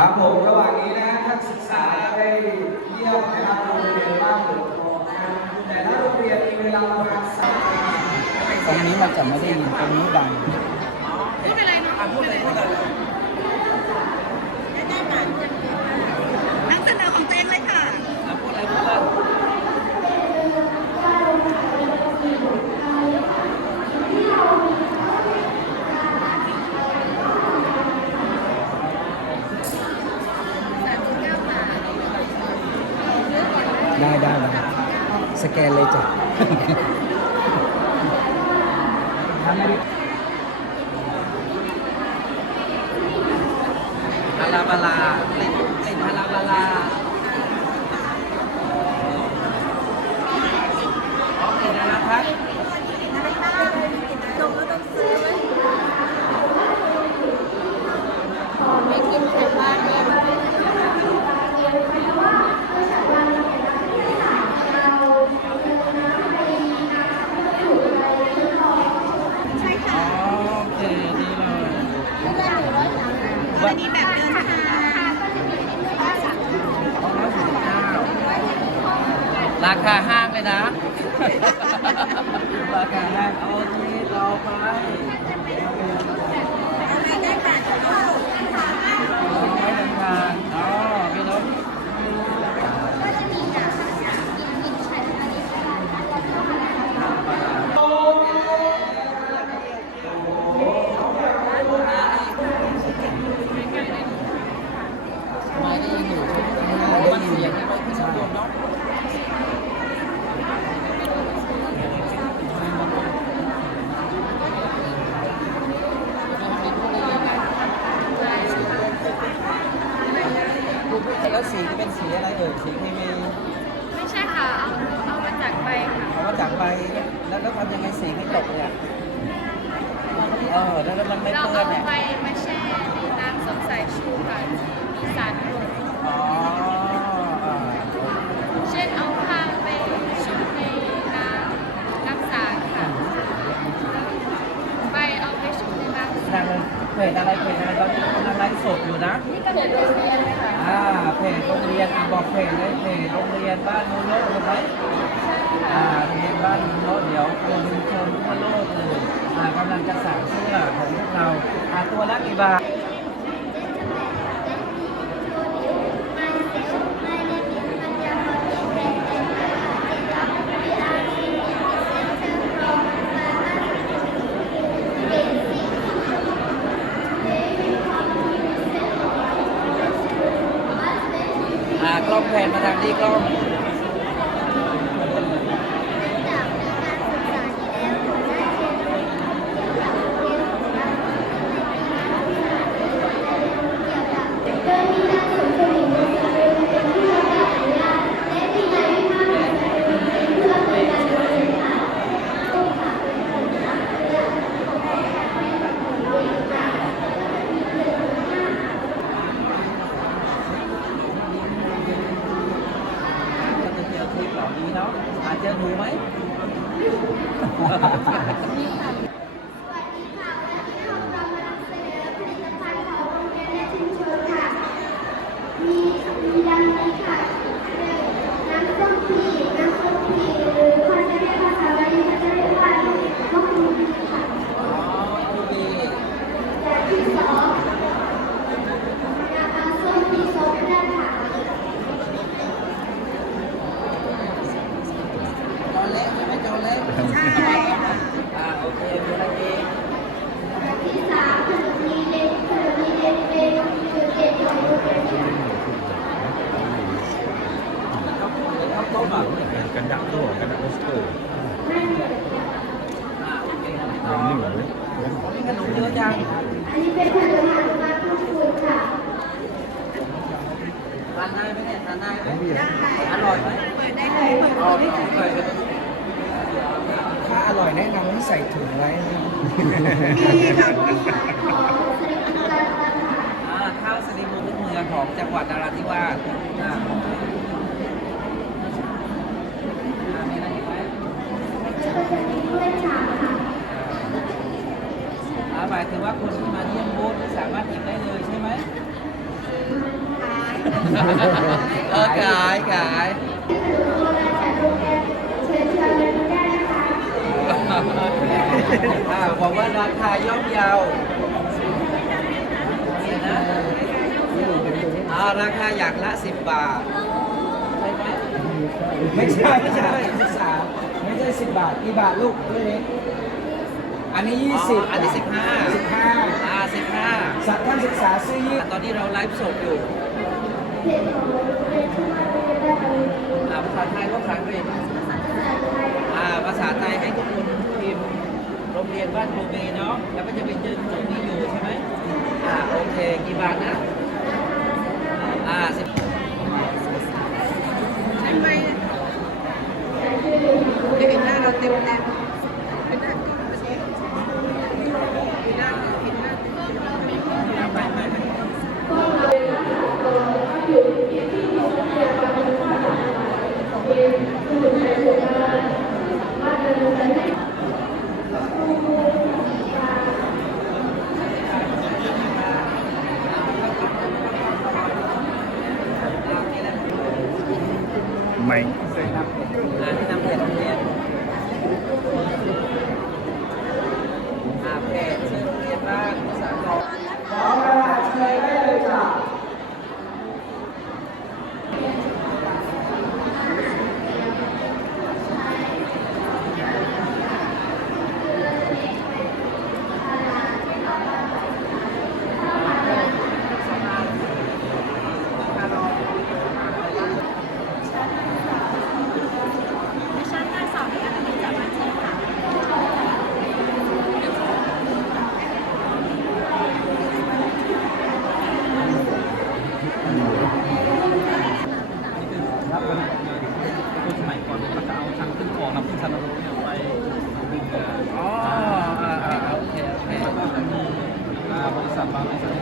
ครับผมระหว่างนี้นะฮะท่านศึกษาได้เยี่ยมนะครับโรงเรียนบ้านหลวงทองนะครับแต่ละโรงเรียนมีเวลาประมาณสามตรงนี้มันจะไม่ได้ยินตรงนี้ดังพูดอะไรเนาะพูดอะไรพูดอะไรนักเสนอของตัวเองเลยค่ะ พูดอะไรพูดอะไร สามสิบเก้าบาท ได้ได้ได้ สแกนเลยจ้ะ พาราบาลาเล่นเล่นพาราบาลาโอเคนะครับ อะไรบ้างนมก็ต้องซื้อไม่กินแถวบ้านเองใช่ค่ะ โอเคดีเลย วันนี้แบบเดินทาง ราคาห้างเลยนะราคาห้างโอเคต่อไปไม่ได้บาทเดียวไม่เดินทางอ๋อพี่นกไม่ได้ยินอยู่มันเสียงไม่ขึ้นข้างบนเนาะ แล้วสีจะเป็นสี อะไรเอ่ยสีเคมีไม่ใช่ค่ะ เอาเอามาจากใบค่ะเอามาจากใบแล้วแล้วทำยังไงสีไม่ตกเนี่ยเออแล้วแล้วมันไม่เราเปื้อเอานเนี่ยใบมาแช่ในน้ำส้มสายชูค่ะมีสารลดอ๋ออ่า เช่นเอาผ้าไปชุบในน้ำน้ำสารค่ะใบเอาไปชุบในน้ำ นางเพจอะไรเพจอะไรตอนนี้กำลังไลฟ์สดอยู่นะ นี่ก็เด็ดโรงเรียนค่ะ อ่า เพจโรงเรียนบอกเพจเลยเพจโรงเรียนบ้านมูลโลดถูกไหมอ่าโรงเรียนบ้านมูลโลเดี๋ยวคุณชมทั่วโลกเลยอ่ากำลังจะสั่งเสื้อของพวกเราอ่าตัวละกี่บาท อ่ากล้องแพนมาทางนี้กล้อง เราจะเจอคลิปเหล่านี้เนาะอาจจะดูไหม มีมีดังนี้ค่ะหนึ่งน้ำส้มพีน้ำส้มพีหรือคนจะเรียกภาษาบาลีเขาจะเรียกว่ามะกรูดค่ะ อ๋อดูดี อย่างที่สองน้ำส้มพีโซดาค่ะ จอเล็กใช่ไหมจอเล็ก ใช่ อ่าโอเคมีอะไรอีก อย่างที่สามขนมนีเด็กขนมนีเด็กเป็นจุดเด่นของโรงเรียนค่ะ ข้าวต้มอะ กันดักตัวกันดักโอสเตอร์ อ่าโอเค ยังเหลือเลย มีขนม เยอะจังอันนี้เป็นขนมหานมาพูดค่ะทานได้ไหมเนี่ยทานได้ไหมอร่อยไหมเปิดได้เลยเปิดได้เลยถ้าอร่อยแนะนำให้ใส่ถุงไว้นะมีค่ะของเสด็จการค่ะอ่าข้าวสลิมูลเมืองของจังหวัดนราธิวาสอ่าอ่ามีอะไรอีกไหม แล้วก็จะมีถ้วยชามค่ะ อ่าหมาย ถึงว่าคนที่มาเยี่ยมบูธไม่สามารถหยิบได้เลยใช่ไหมไเออขายขายที่สนุกโบราณจากโรงเรียนเชิญชวนเรียนรู้ได้นะคะอ่าบอกว่าราคาย่อมเยาเนี่ยนะอ่าราคาอย่างละ 10 บาท ใช่ไหมไม่ใช่ไม่ใช่ศึกษาไม่ใช่สิบบาทกี่บาทลูกเล็ก อันนี้ยี่สิบอันนี้ 15สิบห้าอ่าสัตว์ท่านศึกษาซื้อยี่15ตอนนี้เราไลฟ์สดอยู่เพจของโรงเรียนชื่อว่าโรงเรียนบ้านเราอ่าภาษาไทยก็ภาษาอังกฤษภาษาไทยอ่าภาษาไทยให้ทุกคนพิมพ์โรงเรียนบ้านครูเมเนาะ แล้วก็จะไปเจอตรงนี้อยู่ใช่ไหมอ่าโอเคกี่บาทนะ อ่าสิบใช่ไหมเห็นหน้าเราเต็มแล้วเป็นหน้าที่ประเทศเห็นหน้าเห็นหน้า ไปไปไป ไม่ อ่าที่นำเพจโรงเรียนอ่าเพจชื่อโรงเรียนบ้านภาษาไทย ขอกระดาษเชิญได้เลยจ้ะ ดิฉันนางสาวนิรันดร์จากบัญชีค่ะ สมัยก่อนเขาจะเอาทางขึ้นคอครับขึ้นซันโรเนี่ยไป ดึง